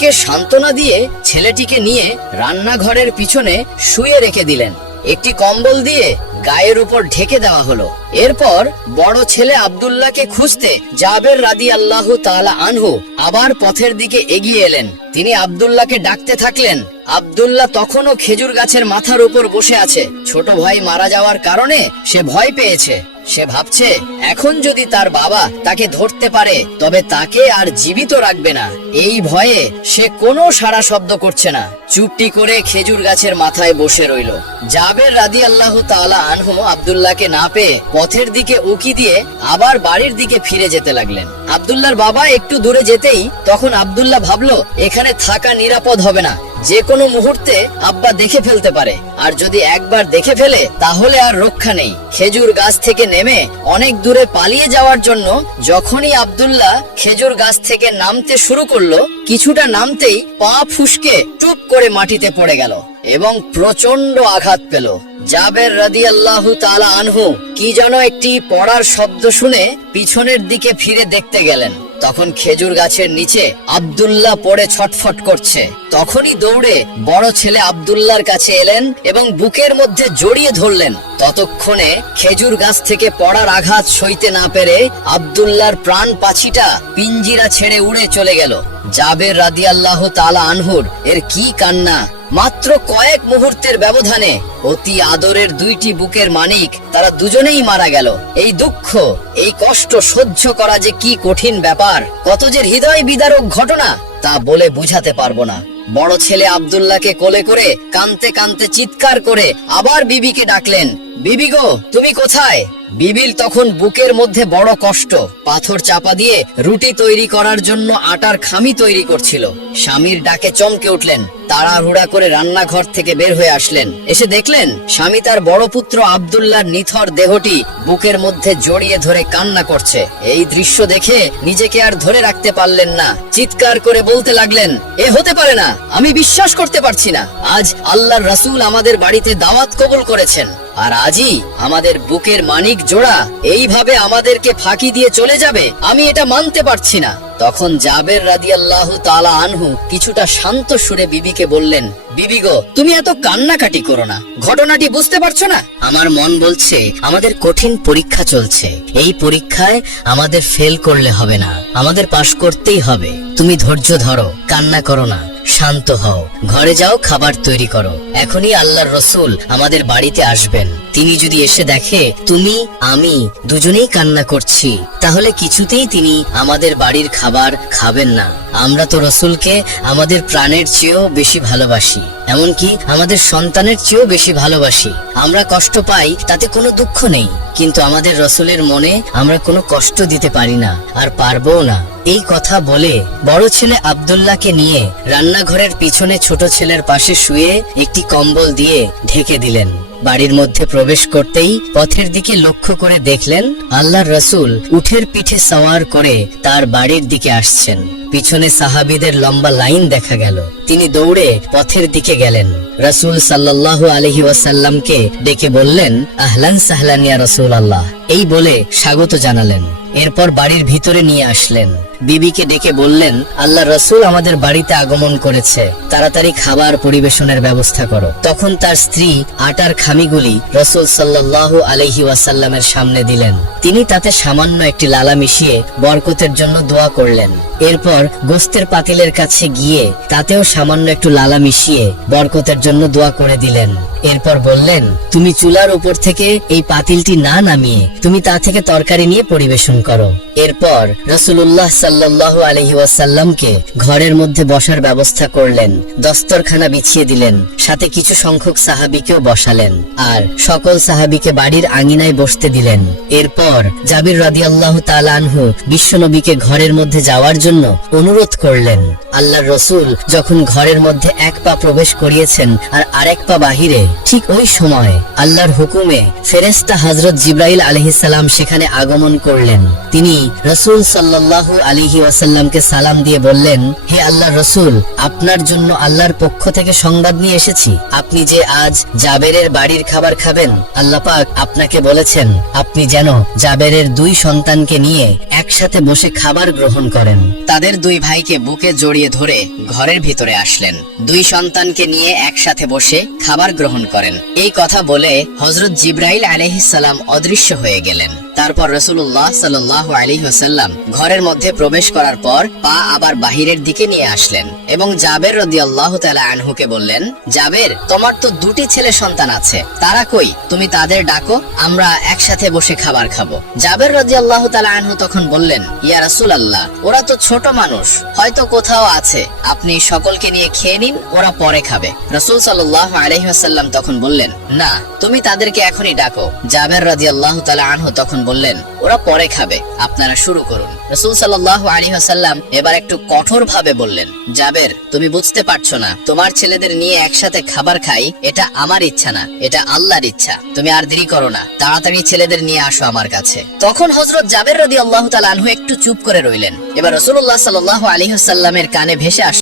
মালিককে সান্ত্বনা দিয়ে ছেলেটিকে নিয়ে রান্নাঘরের পিছনে শুয়ে রেখে দিলেন। একটি কম্বল দিয়ে গায়ের উপর ঢেকে দেওয়া হলো। এরপর বড় ছেলে আব্দুল্লাহকে খুঁজতে জাবের রাদি আল্লাহ তাআলা আনহু আবার পথের দিকে এগিয়ে এলেন। তিনি আব্দুল্লাহকে ডাকতে থাকলেন। আব্দুল্লাহ তখনও খেজুর গাছের মাথার উপর বসে আছে। ছোট ভাই মারা যাওয়ার কারণে সে ভয় পেয়েছে। সে ভাবছে, এখন যদি তার বাবা তাকে ধরতে পারে, তবে তাকে আর জীবিত রাখবে না। এই ভয়ে সে কোনো সারা শব্দ করছে না। চুপটি করে খেজুর গাছের মাথায় বসে রইল। জাবের রাদি আল্লাহ তাআলা আনহু আব্দুল্লাহকে না পেয়ে পথের দিকে উকি দিয়ে আবার বাড়ির দিকে ফিরে যেতে লাগলেন। আবদুল্লার বাবা একটু দূরে যেতেই তখন আবদুল্লাহ ভাবলো, এখানে থাকা নিরাপদ হবে না। যে কোনো মুহূর্তে আব্বা দেখে ফেলতে পারে। আর যদি একবার দেখে ফেলে, তাহলে আর রক্ষা নেই। খেজুর গাছ থেকে নেমে অনেক দূরে পালিয়ে যাওয়ার জন্য যখনই আব্দুল্লাহ খেজুর গাছ থেকে নামতে শুরু করল, কিছুটা নামতেই পা ফুসকে টুপ করে মাটিতে পড়ে গেল এবং প্রচণ্ড আঘাত পেল। জাবের রাদি আল্লাহ তালা আনহু কি যেন একটি পড়ার শব্দ শুনে পিছনের দিকে ফিরে দেখতে গেলেন। তখন খেজুর গাছের নিচে আবদুল্লাহ পড়ে ছটফট করছে। তখনই দৌড়ে বড় ছেলে আবদুল্লার কাছে এলেন এবং বুকের মধ্যে জড়িয়ে ধরলেন। ততক্ষণে খেজুর গাছ থেকে পড়ার আঘাত সইতে না পেরে আবদুল্লার প্রাণ পাছিটা পিঞ্জিরা ছেড়ে উড়ে চলে গেল। জাবের রাদিয়াল্লাহু তাআলা আনহুর এর কি কান্না? মাত্র কয়েক মুহূর্তের ব্যবধানে অতি আদরের দুইটি বুকের মানিক তারা দুজনেই মারা গেল। এই দুঃখ, এই কষ্ট সহ্য করা যে কি কঠিন ব্যাপার, কত যে হৃদয় বিদারক ঘটনা, তা বলে বুঝাতে পারব না। বড় ছেলে আব্দুল্লাহকে কোলে করে কানতে কানতে চিৎকার করে আবার বিবিকে ডাকলেন বিবি গো, তুমি কোথায়? বিবিল তখন বুকের মধ্যে বড় কষ্ট। পাথর চাপা দিয়ে রুটি তৈরি করার জন্য আটার খামি তৈরি করছিল। স্বামীর ডাকে চমকে উঠলেন। তাড়াহুড়া করে রান্নাঘর থেকে বের হয়ে আসলেন। এসে দেখলেন, স্বামী তার বড় পুত্র আব্দুল্লাহর নিথর দেহটি বুকের মধ্যে জড়িয়ে ধরে কান্না করছে। এই দৃশ্য দেখে নিজেকে আর ধরে রাখতে পারলেন না। চিৎকার করে বলতে লাগলেন, এ হতে পারে না, আমি বিশ্বাস করতে পারছি না। আজ আল্লাহর রাসূল আমাদের বাড়িতে দাওয়াত কবুল করেছেন। আর আজই আমাদের বুকের মানিক জোড়া এইভাবে আমাদেরকে ফাঁকি দিয়ে চলে যাবে, আমি এটা মানতে পারছি না। তখন জাবের রাদিয়াল্লাহু তালা আনহু কিছুটা শান্ত সুরে বিবিকে বললেন, বিবি গো, তুমি এত কান্নাকাটি করো না। ঘটনাটি বুঝতে পারছ না? আমার মন বলছে, আমাদের কঠিন পরীক্ষা চলছে। এই পরীক্ষায় আমাদের ফেল করলে হবে না। আমাদের পাশ করতেই হবে। তুমি ধৈর্য ধরো, কান্না করো না। শান্ত হও। ঘরে যাও, খাবার তৈরি করো। এখনই আল্লাহর রসুল আমাদের বাড়িতে আসবেন। তিনি যদি এসে দেখে, তুমি, আমি দুজনেই কান্না করছি, তাহলে কিছুতেই তিনি আমাদের বাড়ির খাবার খাবেন না। আমরা তো রসুলকে আমাদের প্রাণের চেয়েও বেশি ভালোবাসি। এমনকি আমাদের সন্তানের চেয়েও বেশি ভালোবাসি। আমরা কষ্ট পাই, তাতে কোনো দুঃখ নেই। কিন্তু আমাদের রসুলের মনে আমরা কোনো কষ্ট দিতে পারি না, আর পারবও না। এই কথা বলে বড় ছেলে আব্দুল্লাহকে নিয়ে রান্নাঘরের পিছনে ছোট ছেলের পাশে শুয়ে একটি কম্বল দিয়ে ঢেকে দিলেন। বাড়ির মধ্যে প্রবেশ করতেই পথের দিকে লক্ষ্য করে দেখলেন, আল্লাহর রসুল উঠের পিঠে সওয়ার করে তার বাড়ির দিকে আসছেন। পিছনে সাহাবিদের লম্বা লাইন দেখা গেল। তিনি দৌড়ে পথের দিকে গেলেন। রসুল সাল্লাহ আলহি ওয়াসাল্লামকে ডেকে বললেন, আহলান সাহলানিয়া রসুল আল্লাহ এই বলে স্বাগত জানালেন। এরপর বাড়ির ভিতরে নিয়ে আসলেন। বিবিকে ডেকে বললেন, আল্লাহ রসুল আমাদের বাড়িতে আগমন করেছে। তাড়াতাড়ি খাবার পরিবেশনের ব্যবস্থা করো। তখন তার স্ত্রী আটার খামিগুলি রসুল সাল্লাল্লাহু আলহি ওয়াসাল্লামের সামনে দিলেন। তিনি তাতে সামান্য একটি লালা মিশিয়ে বরকতের জন্য দোয়া করলেন। এরপর গোস্তের পাতিলের কাছে গিয়ে তাতেও সামান্য একটু লালা মিশিয়ে বরকতের জন্য দোয়া করে দিলেন। এরপর বললেন, তুমি চুলার উপর থেকে এই পাতিলটি না নামিয়ে তুমি তা থেকে তরকারি নিয়ে পরিবেশন করো। এরপর রসুল্লাহ সাল্লাহ আলহি ওয়াসাল্লামকে ঘরের মধ্যে বসার ব্যবস্থা করলেন, দস্তরখানা বিছিয়ে দিলেন, সাথে কিছু সংখ্যক সাহাবিকেও বসালেন, আর সকল সাহাবিকে বাড়ির আঙিনায় বসতে দিলেন। এরপর জাবির রাদিয়াল্লাহু তাআলা আনহু বিশ্বনবীকে ঘরের মধ্যে যাওয়ার জন্য অনুরোধ করলেন। আল্লাহর রসুল যখন ঘরের মধ্যে এক পা প্রবেশ করিয়েছেন আর আরেক পা বাহিরে ঠিক ওই সময় আল্লাহর হুকুমে ফেরেস্তা হজরত জিব্রাইল আলহিসাল্লাম সেখানে আগমন করলেন। তিনি রসুল সাল্লাল্লাহু আলিহি ওয়াসাল্লামকে সালাম দিয়ে বললেন, হে আল্লাহ রসুল, আপনার জন্য আল্লাহর পক্ষ থেকে সংবাদ নিয়ে এসেছি। আপনি যে আজ জাবেরের বাড়ির খাবার খাবেন, আল্লাহ পাক আপনাকে বলেছেন, আপনি যেন জাবেরের দুই সন্তানকে নিয়ে একসাথে বসে খাবার গ্রহণ করেন। তাদের দুই ভাইকে বুকে জড়িয়ে ধরে ঘরের ভিতরে আসলেন। দুই সন্তানকে নিয়ে একসাথে বসে খাবার গ্রহণ করেন। এই কথা বলে হজরত জিব্রাইল আলহিসাল্লাম অদৃশ্য হয়ে গেলেন। তারপর রসুল্লাহ সাল্লাহ আলহিহাসাল্লাম ঘরের মধ্যে প্রবেশ করার পর পা আবার বাহিরের দিকে নিয়ে আসলেন এবং জাবের রদি আল্লাহ তালা আনহুকে বললেন, জাবের, তোমার তো দুটি ছেলে সন্তান আছে। তারা কই? তুমি তাদের ডাকো, আমরা একসাথে বসে খাবার খাব। জাবের রদি আল্লাহ তালা আনহু তখন বললেন, ইয়া রাসুল আল্লাহ ওরা তো ছোট মানুষ, হয়তো কোথাও আছে। আপনি সকলকে নিয়ে খেয়ে নিন, ওরা পরে খাবে। রসুল সাল্লাহ আলহিহাসাল্লাম তখন বললেন, না, তুমি তাদেরকে এখনই ডাকো। জাবের রাজি আল্লাহ তালা আনহু তখন বললেন, ওরা পরে খাবে। আপনারা শুরু করুন। রসুল সাল্লাহ আলী হাসাল্লাম এবার একটু কঠোর ভাবে বললেন, জাবের, তুমি বুঝতে পারছ না। তোমার ছেলেদের নিয়ে একসাথে খাবার খাই, এটা আমার ইচ্ছা না, এটা আল্লাহর ইচ্ছা। তুমি আর দেরি করো না, তাড়াতাড়ি ছেলেদের নিয়ে আসো আমার কাছে। তখন হজরত জাবের রদি আল্লাহ তালা একটু চুপ করে রইলেন। এবার রসুল্লাহ সাল্লাহ আলী হাসাল্লামের কানে ভেসে আস